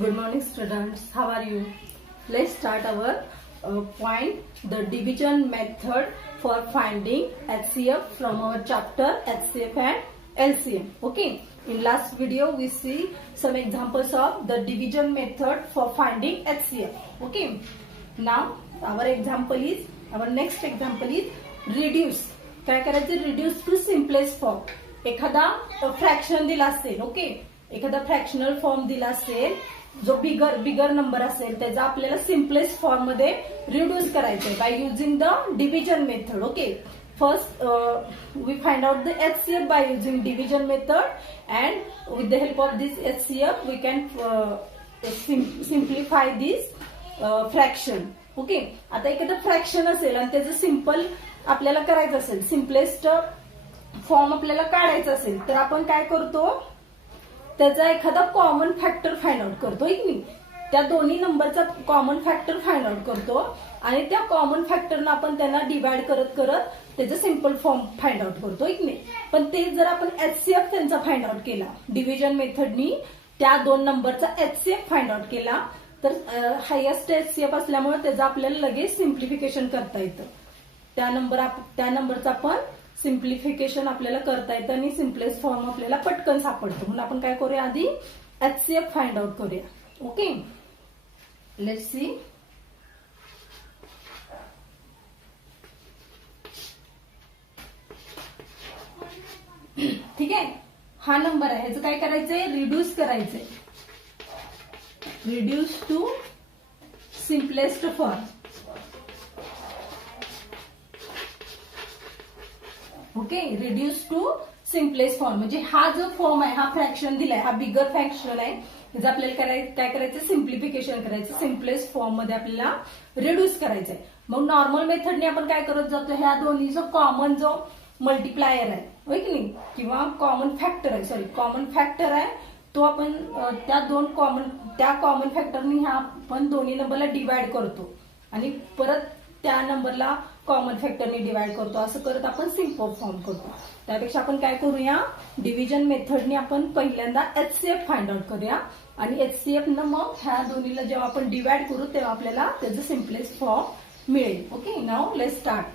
Good morning students, how are you? Let's start our point, the division method for finding HCF from our chapter HCF and LCM. Okay, in last video we see some examples of the division method for finding HCF. Okay, now our next example is reduce. काय करायचं? reduce to simplest form. एखादा fraction दिला असेल, okay, एखादा fractional form दिला असेल जो bigger number असेल त्याचा आपल्याला सिम्पलेस्ट फॉर्म मध्ये रिड्यूस करायचंय by using the division method. Okay, first we find out the HCF by using division method and with the help of this HCF we can simplify this fraction. Okay, आता एखादं fraction असेल आणि त्याचं simple आपल्याला करायचं असेल, simplest form आपल्याला काढायचा असेल तर आपण काय करतो, त्याचा एखादा कॉमन फॅक्टर फाइंड आउट करतो, की नाही, त्या दोन्ही नंबरचा कॉमन फॅक्टर फाइंड आउट करतो आणि त्या कॉमन फॅक्टरनं आपण त्यांना डिवाइड करत करत त्याचा सिम्पल फॉर्म फाइंड आउट करतो, की नाही. पण ते जर आपण HCF त्यांचा फाइंड आउट केला डिव्हिजन मेथडनी, त्या दोन नंबरचा HCF फाइंड आउट केला तर हायेस्ट HCF असल्यामुळे त्याचं आपल्याला लगेच सिम्प्लिफिकेशन करता येतं. त्या नंबरचा आपण सिम्प्लिफिकेशन आपल्याला करता येतं आणि सिम्पलेस्ट फॉर्म आपल्याला पटकन सापडतो. म्हणून आपण काय करूया, आधी HCF फाइंड आउट करूया. Okay, let's see. ठीक आहे, हा नंबर आहे, ह्याचं काय करायचंय, रिड्यूस करायचंय, reduce to simplest form. Okay, reduce to simplest form म्हणजे हा जो फॉर्म आहे, हा फ्रॅक्शन दिलाय, हा बिगर फ्रॅक्शन आहे, त्याचं आपल्याला काय करायचं, सिम्प्लिफिकेशन करायचं, सिम्पलेस्ट फॉर्म मध्ये आपल्याला रिड्यूस करायचंय. मग नॉर्मल मेथडने आपण काय करत जातो, ह्या दोन्हीचा कॉमन जो मल्टिप्लायर आहे, होय की नाही, किंवा कॉमन फॅक्टर आहे, तो आपण त्या कॉमन फॅक्टरनी ह्या आपण दोन्ही नंबरला डिवाइड करतो आणि परत त्या नंबरला कॉमन फॅक्टरने डिवाइड करतो. असं करत आपण सिम्पल फॉर्म करतो. त्यापेक्षा आपण काय करूया, डिव्हिजन मेथडने आपण पहिल्यांदा HCF फाइंड आउट करूया आणि HCF न मग ह्या दोन्हीला जेव्हा आपण डिवाइड करू तेव्हा आपल्याला त्याचं सिम्पलेस्ट फॉर्म मिळेल. Okay, now let's start.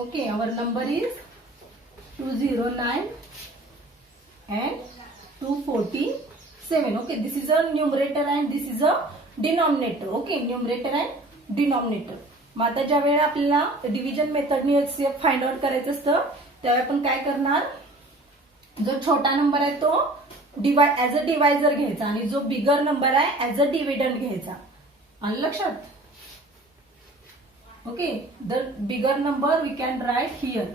Okay, our number is 209 and 247. Okay, this is a numerator and this is a denominator. Okay, numerator and denominator. मग आता ज्या वेळेला आपल्याला डिव्हिजन मेथडनी HCF फाइंड आउट करायचं असतं त्यावेळी आपण काय करणार, जो छोटा नंबर आहे तो ऍज अ डिवायझर घ्यायचा आणि जो बिगर नंबर आहे ऍज अ डिव्हिडंड घ्यायचा. आणि लक्षात, okay, the bigger number we can write here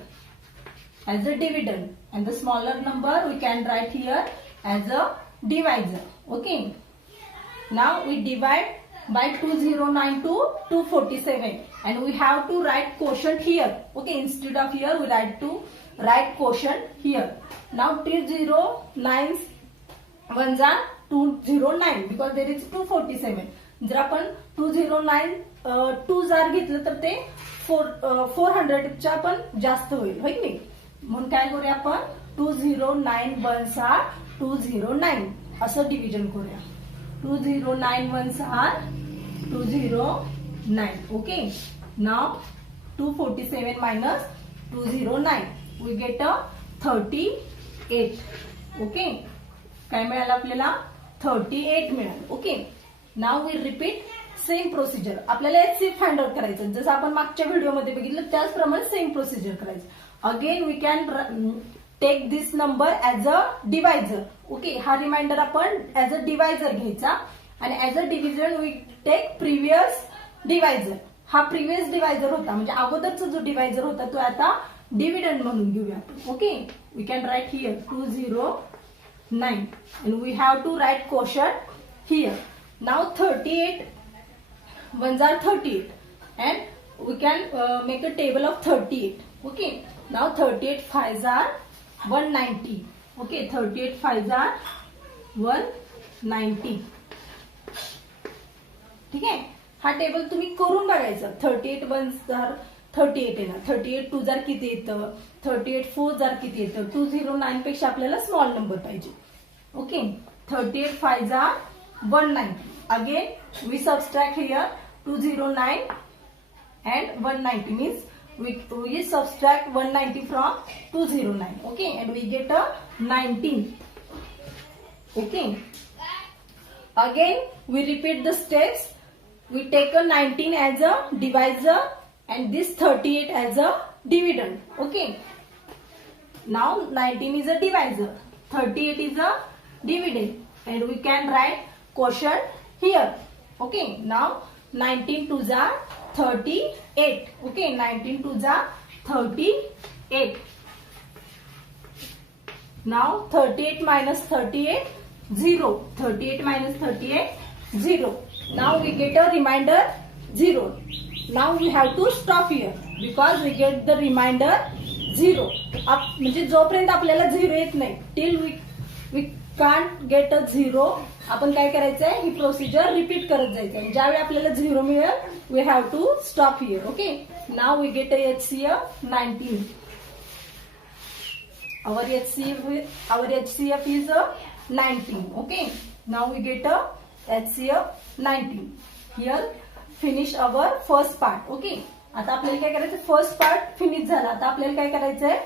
as a dividend and the smaller number we can write here as a divisor. Okay, now we divide by 209 to 247 and we have to write quotient here. Okay, instead of here we write quotient here. Now 209 ones are 209 because there is 247. जर आपण 209 2 जार घेतलं तर ते 400 च्या पण जास्त होईल, होय की नाही. म्हणून काय करूया आपण, 209 ones are 209 असं डिव्हिजन करूया. 209 ones are 209. Okay, now 247 minus 209 we get a 38. Okay, काय मिळालं आपल्याला, 38 मिळालं. Okay, now we repeat same procedure. आपल्याला HCF फाइंड आउट करायचं जसं आपण मागच्या व्हिडिओमध्ये बघितलं त्याचप्रमाणे सेम प्रोसिजर करायचं. Again we can take this number as a divisor. Okay, हा रिमाइंडर आपण ऍज अ डिवायझर घ्यायचा आणि as a division we take previous divisor. हा प्रिव्हियस डिवायझर होता म्हणजे अगोदरचा जो डिवायझर होता तो आता डिव्हिडंड म्हणून घेऊया आपण. Okay, we can write here 209 and we have to write quotient here. Now 38 ones are 38 and we can make a table of 38. Okay, now 38 5s are 190. Okay, 38 5s are 190. ठीक आहे, हा table तुम्ही करून बघायचं. 38 ones are 38 येणार, 38 2 जार किती येतं, 38 4 जार किती येतं 209 पेक्षा आपल्याला स्मॉल नंबर पाहिजे. ओके 38 5 जार 190. Again we subtract here 209 and 190 means we subtract 190 from 209. Okay, and we get a 19. Okay, again we repeat the steps. We take a 19 as a divisor and this 38 as a dividend. Okay, now 19 is a divisor, 38 is a dividend, and we can write quotient here. Okay, now 19 2s are 38. Okay, 19 2s are 38. Now 38 minus 38 0. 38 minus 38 0. Now we get a remainder 0. Now we have to stop here because we get the remainder 0. म्हणजे जोपर्यंत आपल्याला 0 येत नाही till we can't get a 0, आपण काय करायचंय ही procedure repeat करत जायचं. ज्यावेळी आपल्याला 0 मिळेल we have to stop here. Okay, now we get a HCF 19. Our HCF is a 19. Okay, now we get a HCF 19. Here finish our first part. Okay, आता आपल्याला काय करायचं फर्स्ट पार्ट फिनिश झाला. आता आपल्याला काय करायचंय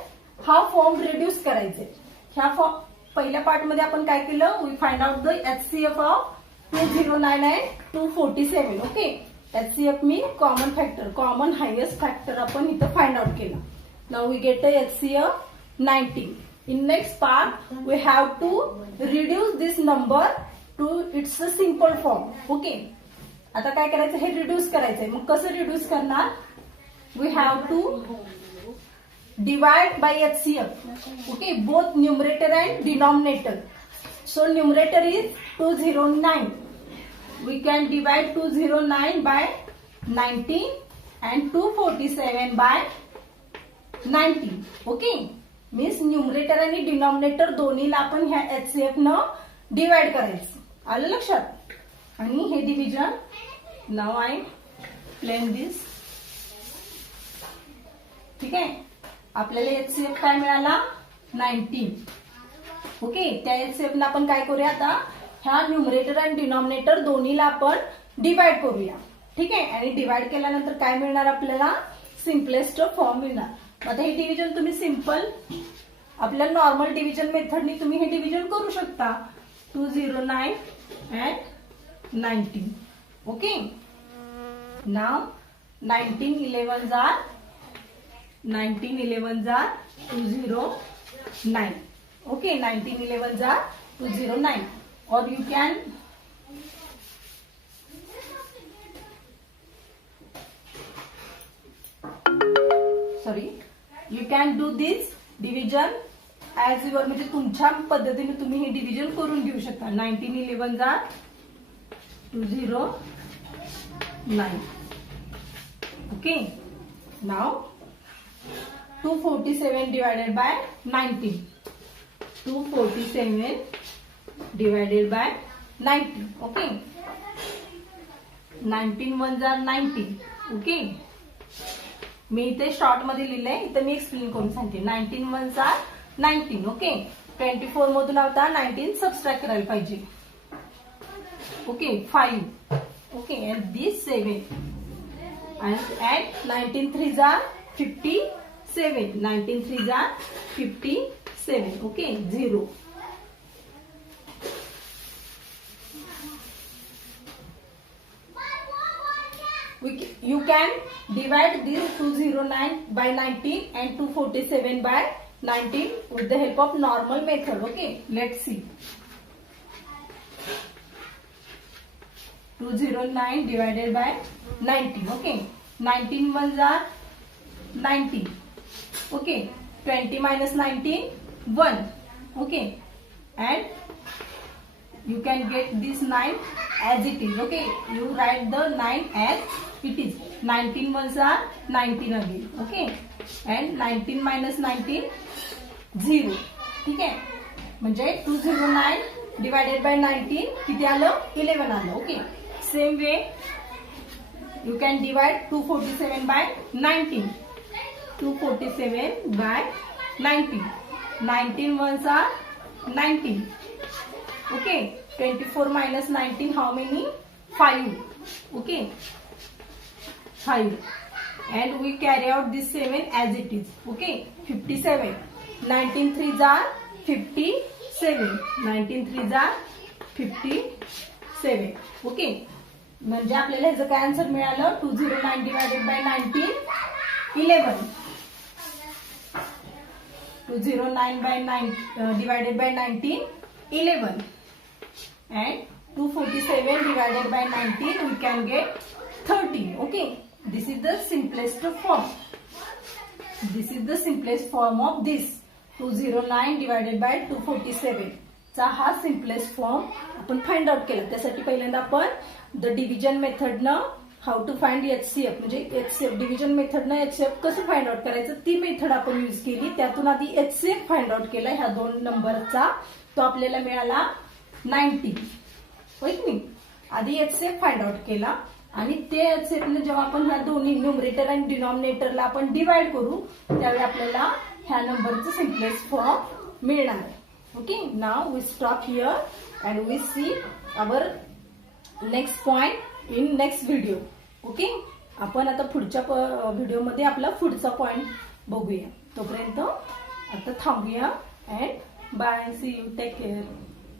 हा फॉर्म रिड्यूस करायचंय. ह्या फॉर्म पहिल्या पार्ट मध्ये आपण काय केलं we find out the HCF of 209 and 247. Okay, HCF mean common factor, common highest factor आपण इथं फाइंड आउट केला. Now we get a HCF 19. In next part we have to reduce this number to its a simple form. Okay, आता काय करायचं हे reduce करायचंय. मग कसं रिड्यूस करणार we have to divide by HCF. Okay, both numerator and denominator. So numerator is 209. We can divide 209 by 19 and 247 by 19. Okay, means numerator आणि denominator दोन्हीला आपण ह्या HCF न डिवाइड करायचं. आलं लक्षात. आणि हे डिव्हिजन नाव आय प्लेन दिस. ठीक आहे, आपल्याला HCF काय मिळाला 19. ओके, त्या HCF ला आपण काय करूया आता ह्या न्यूमरेटर आणि डिनॉमिनेटर दोन्हीला आपण डिवाइड करूया. ठीक आहे, आणि डिवाइड केल्यानंतर काय मिळणार आपल्याला सिम्पलेस्ट फॉर्म मिळणार. आता हे डिव्हिजन तुम्ही सिंपल आपल्या नॉर्मल डिव्हिजन मेथडनी तुम्ही हे डिव्हिजन करू शकता. 209 and 19. Okay, now 19 11s are 209. Okay, 19 11s are 209. Or you can do this division as your म्हणजे तुमच्या पद्धतीने तुम्ही हे डिव्हिजन करून घेऊ शकता. 19 11s are 209. Okay, now 247 divided by 19. 247 divided by 19. Okay, 19 ones are 90. Okay, मी इथे शॉर्ट मध्ये लिहिलंय, इथे मी एक्सप्लेन करून सांगते. 19 ones are 19. ओके, 24 मधून आता 19 सबट्रॅक्ट करायला पाहिजे. Okay, 5. Okay, and this 7 and 19 3s are 57. 19 3s are 57. Okay, 0. You can divide this 209 by 19 and 247 by 19 with the help of normal method. Okay, let's see. 209 divided by 19. Okay, 19 ones are 90. Okay, 20 minus 19 1. Okay, and you can get this 9 as it is. Okay, you write the 9 as it is. 19 ones are 19 again. Okay, and 19 minus 19 0. ठीक आहे, म्हणजे 209 divided by 19 किती आलं 11 आलं. Okay, same way you can divide 247 by 19. 247 by 19. 19 ones are 19. Okay. 24 minus 19, how many? 5. Okay. 5. And we carry out this 7 as it is. Okay. 57. 19 threes are 57. 19 threes are 57. Okay. म्हणजे आपल्याला ह्याचं काय answer मिळालं? 209 divided by 19, 11. 209 by 9 divided by 19, 11. And 247 divided by 19, we can get 13. Okay. This is the simplest form. This is the simplest form of this. 209 divided by 247. चा हा simplest form आपण find out केला. त्यासाठी पहिल्यांदा आपण the division मेथडनं how to find HCF म्हणजे HCF division मेथडनं एचसीएफ कसं फाइंड आउट करायचं ती मेथड आपण यूज केली. त्यातून आधी एचसीएफ फाइंड आउट केला ह्या दोन नंबरचा. तो आपल्याला मिळाला 90. होय की नाही. आधी एचसीएफ फाइंड आउट केला आणि ते एचसीएफने जेव्हा आपण ह्या दोन्ही न्यूमरेटर आणि डिनॉमिनेटरला आपण डिवाइड करू त्यावेळी आपल्याला ह्या नंबरचं सिम्पलेस्ट फॉर्म मिळणार. Okay, now we stop here and we see our next point in next video. Okay, आपण आता पुढच्या व्हिडिओमध्ये आपला पुढचा पॉइंट बघूया. तोपर्यंत आता थांबूया and bye, see you, take care.